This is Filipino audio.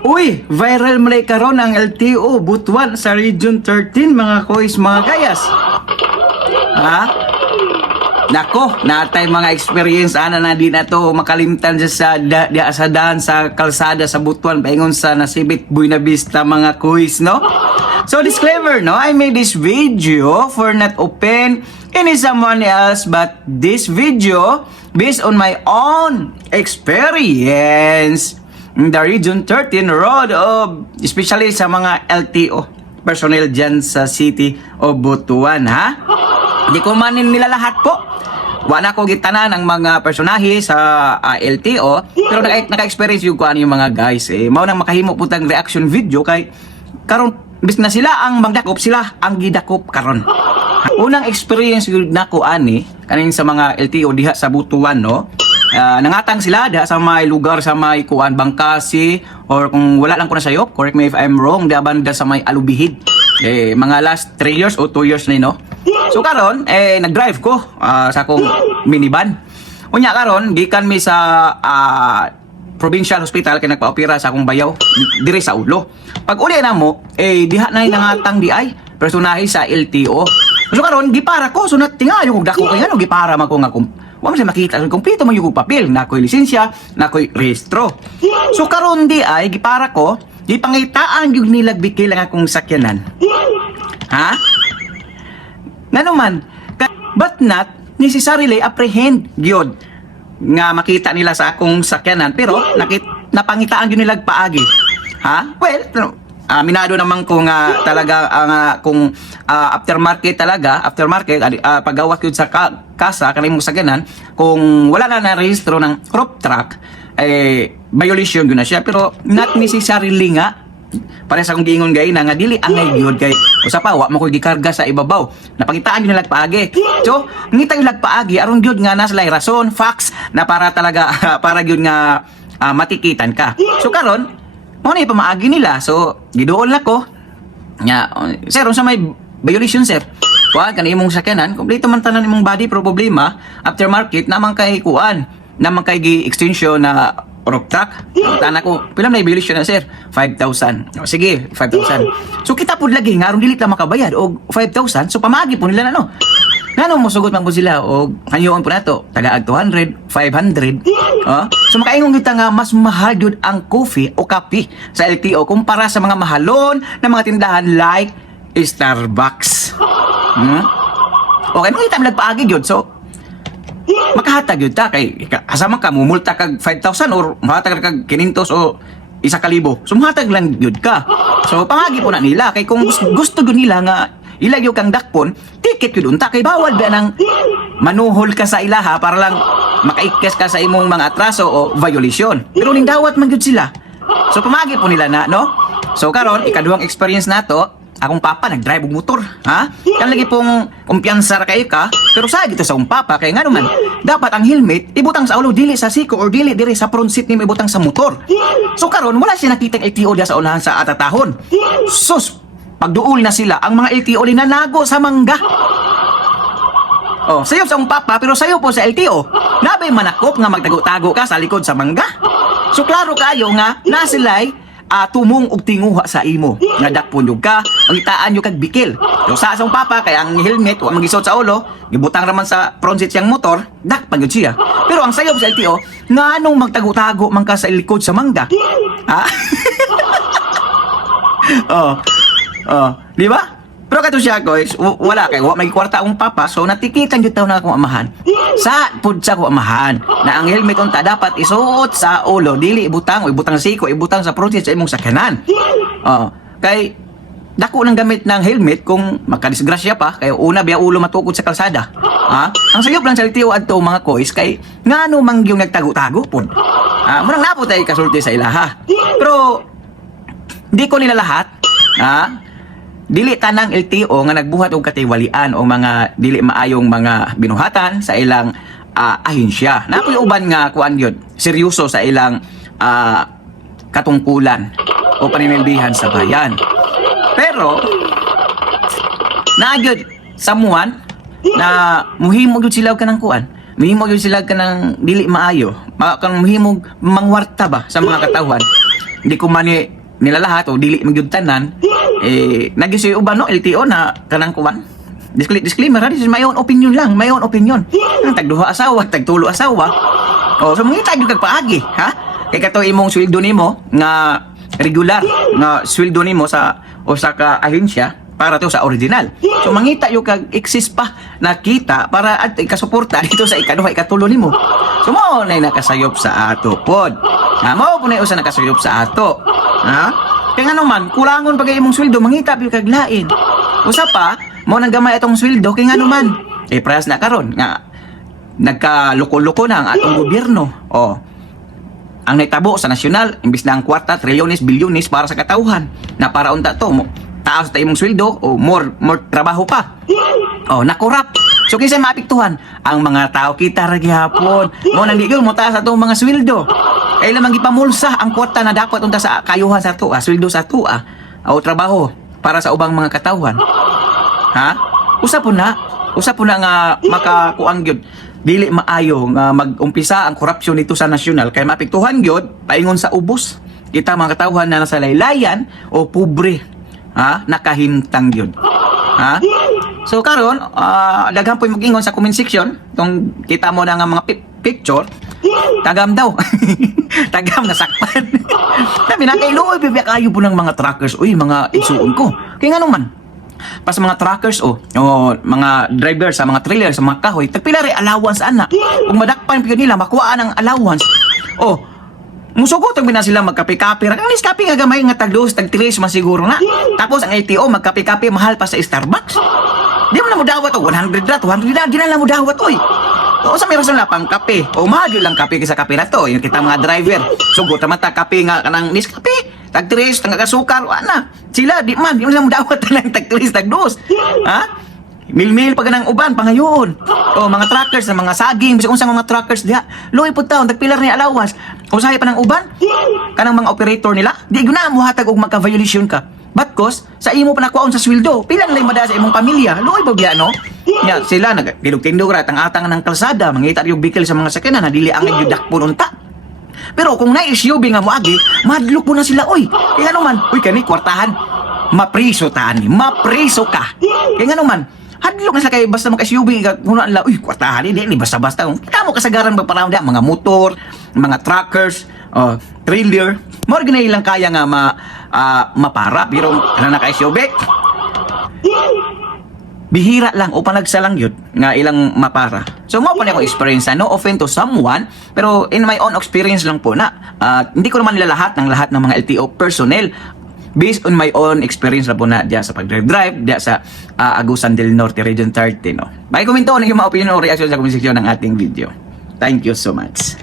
Uy, viral malay karon ang LTO Butuan sa Region 13 mga kois, mga kayas. Ha? Nako, natay mga experience ana na di na to makalimtan sa sa daan sa kalsada sa Butuan paingon sa Nasibit Buena Vista mga kois, no? So disclaimer, no, I made this video for not open any someone else, but this video based on my own experience in the Region 13 road of, especially sa mga LTO personnel dyan sa City of Butuan, ha? Di ko manin nila lahat po. Wala ko gitanan ang mga personahe sa LTO, pero naka-experience yung kuan yung mga guys. Mao nang makahimo putang reaction video kay karon bis na sila ang magdakop, sila ang gidakop karon. Unang experience yun nako ani kaning sa mga LTO diha sa Butuan, no. Nangatang sila diha sa may lugar sa may kuan Bangkasi, or kung wala lang ko na sayo, correct me if I'm wrong, diha banda sa may Alubihid. Mga last 3 years o 2 years na, no. So karon nag-drive ko sa akong minivan. Unya karon gikan mi sa provincial hospital kay nagpa-opera sa akong bayaw diri sa ulo. Pag uli na mo diha na nangatang di ay personahe sa LTO. So karon gipara ko, sunat tingayo kog dako kay ano gipara man ko nga kung wa man siya makita kumpleto man yung papel, nakoy lisensya, nakoy rehistro. So karon di ay gipara ko, gipangitaan yung nilagbikil ang akong sakyanan. Ha? Ngano man, but not necessarily apprehend gyud nga makita nila sa akong sakyanan, pero napangitaan gyud nila paagi. Ha? Well, minado naman ko nga talaga kung aftermarket paggawas yun sa kasa kanay mong sakyanan, kung wala na rehistro ng crop truck, violation yun na siya, pero not necessarily nga para sa akong giingon gay na nga dili angay gyud kay usa pa wa mo koy gikarga sa ibabaw, napangitaan gyud nila paagi. So ngita yung lagpaagi aron gyud nga nasa lay rason facts na para talaga para gyud nga matikitan ka. So karon mo na pamaagi nila, so giduol na ko nya, sir unsa may violation sir? Kuan kanay imong sakyanan kompleto man tanan imong body, pro problema aftermarket namang kay kuan, namang kay gi-extension na crop truck. Tana ko pila may violation na sir? 5,000. Sige 5,000. So kita pud lagi nga aron dili ta makabayad og 5,000, so pamagi po nila na, no. Ngano mo sugot man po sila og kanyoon po nato tagaag 200, 500. So makaingon kita nga mas mahal jud ang coffee o kape sa LTO kumpara sa mga mahalon na mga tindahan like Starbucks. Okay, mga kita nagpaagi jud, so makahatag yun ta kay kasama ka mumulta kag 5,000 or mahatag kag 500 o 1,000, so mahatag lang yun ka. So pangagi po na nila kay kung gusto yun nila nga ilagyo kang dakpon, ticket yun ta kay bawal ba nang manuhol ka sa ilaha para lang makaikes ka sa imong mga atraso o violation, pero ning dawat man yun sila. So pamagi po nila na, no. So karon ikaduhang experience nato, akong papa nag-drive og motor, ha? Kan lagi pong kumpiyansa ra kay ka, pero sa gito sa akong papa kay ngano man, dapat ang helmet ibutang sa ulo dili sa siko or dili sa front seat nimo ibutang sa motor. So karon wala siya nakitang LTO diya sa unahan sa atatahon. Sus, pagduol na sila ang mga LTO linanago sa mangga. Oh, sayo sa akong papa pero sayo po sa LTO. Nabay manakop nga magtago-tago ka sa likod sa mangga. So klaro kayo nga na sila'y tumong og tinguha sa imo nga dakpon yung ka ang itaan yung kag bikil. Yung sa asong papa kay ang helmet wa magisot sa ulo, gibutang raman sa front seat siyang motor, dakpan gyud siya. Pero ang sayo sa LTO nga anong magtago-tago man ka sa likod sa mangga, ha? Di ba? Pero kato siya guys, wala kay wa may kwarta akong papa, so natikitan jud taw na akong amahan. Sa pud sa akong amahan na ang helmet unta dapat isuot sa ulo, dili ibutang o ibutang sa siko, ibutang sa front seat sa imong sakyanan. Kay dako nang gamit ng helmet kung makadisgrasya pa kay una biya ulo matukod sa kalsada. Ang sayop lang sa LTO adto mga kois kay ngano man gyud nagtago-tago pud. Murang napot ay kasulti sa ilaha. Pero di ko nila lahat, dili tanang LTO nga nagbuhat og katiwalian o mga dili maayong mga binuhatan sa ilang ahensya. Napoy uban nga kuan gyud seryoso sa ilang katungkulan o paninilbihan sa bayan. Pero nagyod samuan na muhimo gyud sila og kanang kuan, muhimo gyud sila kanang dili maayo, kan muhimo mangwarta ba sa mga katawhan. hindi ko man nila lahat o dili magyud tanan nagisay uban no LTO na kanang kuwan. Disclaimer, this is my own opinion lang, my own opinion. Tagduha asawa, tagtulo asawa. O so mangita gyud kag paagi, ha? Kay kato imong sweldo nimo nga regular nga sweldo nimo sa usa ka ahensya para to sa original. So mangita yung kag excess pa nakita para at ikasuporta dito sa ikaduha ikatulo nimo. So mo na nakasayop sa ato pod. Mo po na usa nakasayop sa ato. Ha? Kaya nga naman, kulangon pag imong sweldo mangita yung kag lain. Usa pa, mo nang gamay atong sweldo kay nga naman. Prayas na karon nga nagkaloko-loko na ang atong gobyerno. Ang naitabo sa nasyonal imbis na ang kwarta, trilyones, bilyones para sa katawhan na para unta to taas ta imong sweldo o more trabaho pa. Nakorap. So kinsa maapektuhan ang mga tao kita ra gihapon. Mo nang digol mo taas atong mga sweldo. Kay lamang gipamulsa ang kwarta na dapat unta sa kayuhan sa tuwa, sweldo sa tuwa o trabaho para sa ubang mga katawhan. Ha? Usa po na nga makakuang gyud dili maayo nga mag-umpisa ang korupsyon dito sa nasyonal kay maapektuhan gyud paingon sa ubos kita mga katawhan na nasa laylayan o pobre, ha, nakahimtang gyud, ha. So karon daghan po mag-ingon sa comment section kung kita mo na nga mga picture tagam daw. Tagam na sakpan. Sabi na kay luoy bibiya kayo po ng mga truckers, uy mga isuon ko kay nga naman pas mga truckers o mga driver sa mga trailer sa mga kahoy tagpila rin allowance ana kung madakpan pigyon nila makuha ng allowance musugot ang bina sila magkape-kape ang Nescafe nga gamay nga tag-2 tag-3 masiguro na tapos ang LTO magkape-kape mahal pa sa Starbucks di mo na mo dawat 100 na 200 na di na mo dawat oy sa may rason na pang kape mahal yun lang kape kaysa kape na to yung kita mga driver sugot naman ta kape nga kanang Nescafe tag-3, tag-asukar, wala. Sila, di man lang dawat na ng tag-3, tag-2. Ha? Mil-mil pa ganang uban, pangayon. Mga truckers, mga saging, bisa unsang mga truckers diha. Loy po taon, tagpilar ni allowance. Usahay pa ng uban, kanang mga operator nila, di guna mo hatag og magka-violation ka. But cause, sa imo pa nakuhaon sa sweldo, pilang lay mada sa imong pamilya. Loy po biya, no? Nya, sila, nagtindog-tindog rat ang atang ng kalsada, mangita yung bikil sa mga sakyanan, na dili ang yudak unta. Pero kung na-SUV nga mo agi, madlok mo na sila, oy. Kaya naman, uy, kani, kwartahan. Mapriso taan, mapriso ka. Kaya naman, hadlok na sa kay basta mag-SUV, hunaan la, uy, kwartahan, hindi, basta-basta. Kita mo kasagaran magparang mga motor, mga truckers, trailer. More ganay lang kaya nga mapara, pero ano na ka-SUV? Bihira lang o panagsalang yun nga ilang mapara. So mo pa na akong experience, no offense to someone, pero in my own experience lang po na hindi ko naman nila lahat ng mga LTO personnel based on my own experience lang po na diya sa pag-drive diya sa Agusan del Norte Region 30, no. Bye, komento ano yung mga opinion o reaction sa comment section ng ating video. Thank you so much.